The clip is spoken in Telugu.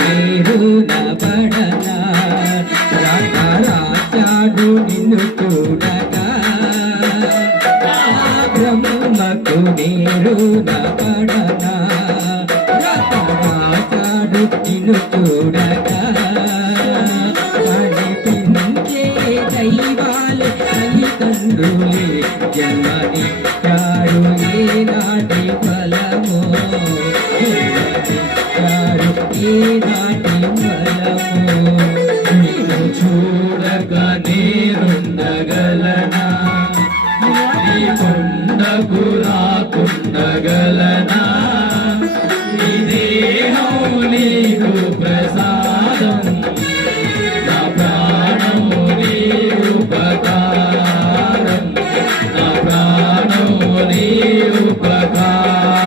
నీరు నపడనా రాజాడు నిన్ను చూడగా బ్రహ్మకు నీరు నపడనా రాజాడు నిన్ను చూడగా అనిపించే దైవాలే తల్లిదండ్రులే జన్మనిచ్చారు ఏనాటి